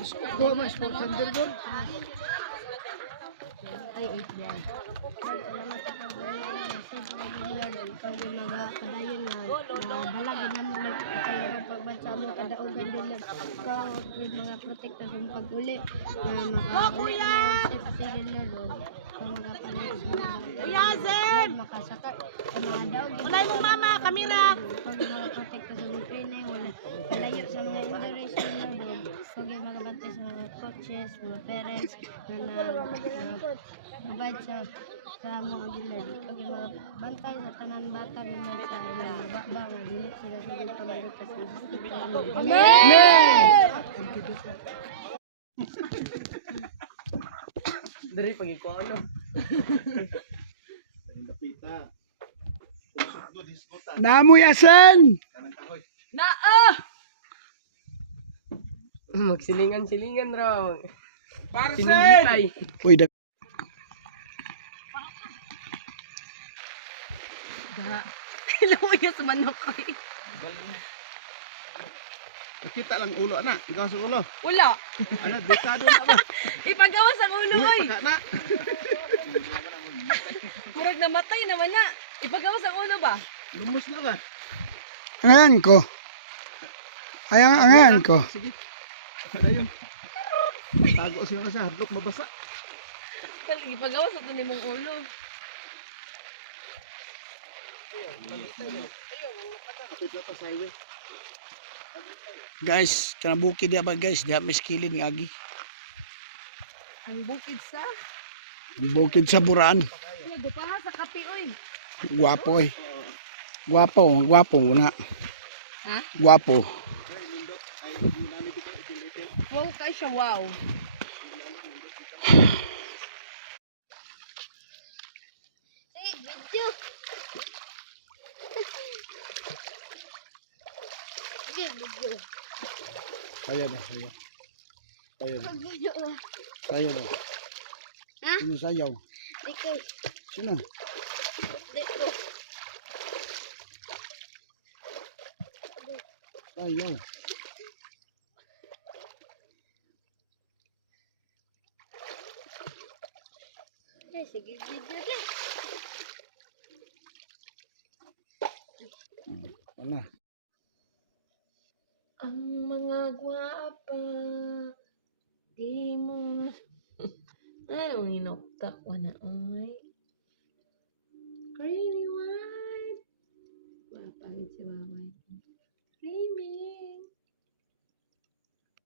Ito mo, sports center doon. Ay, 8 yan. Salamat sa pagdala. Ikaw yung nagkadayon na dalagin namin nagkakaroon pagbansa mo kadaugan din lang. Ikaw yung mga protekta sa pag-uli na makauli na yung safety nila doon. Ikaw magapalit sa mga Kuya Zem! makasakar. Ang mga daog. Ulay mo mama, kamera! Ikaw yung mga protekta sa mga training. Malayo sa mga injuries nila doon. Ikaw yung magabantay sa mga coaches, mga parents na mabait sa mga gilid. Pag yung mga bantay sa tanan bata nila sa ilang baba nga dili sila sa mga pagalikas sa hospital. Amen! Dari pagi ko ano. Namoy asan! Naa! Magsilingan-silingan raw. Parcel! Sinigitay. Uy, Luya sa manok ko eh. nakita lang ulo, anak. Ikaw sa ulo. Wala. Anak, dekado na ba? Ipagawas ang ulo oy. Paka na. Murag namatay naman na. Ipagawas ang ulo ba? Lumos na ba? Angayan ko. Angayan ko. Sige. Ano yun? Tago siya na sa hadlok, mabasa. Ipagawas ito ni mong ulo. Kapit na to sa highway. Guys, kanabukid diya ba guys? Diya miskilin ng agi. Ang bukid sa. Bukid sa Buraan. Dupaha sa kape oy. Guwapo eh. Guwapo, guwapo na. Ha? Guwapo. Wow kay siya wow. Video. Video. Saya na, saya. Saya na. Video. Saya na. Ha? Sino sayaw? Dito. Sino? Dito. Sayaw. Sige, video deh. Wala. Ang mga gwapa. Di mo. Ay, ang inoktak ko na oy. Creamy white. Wapangit si Waway. Creamy.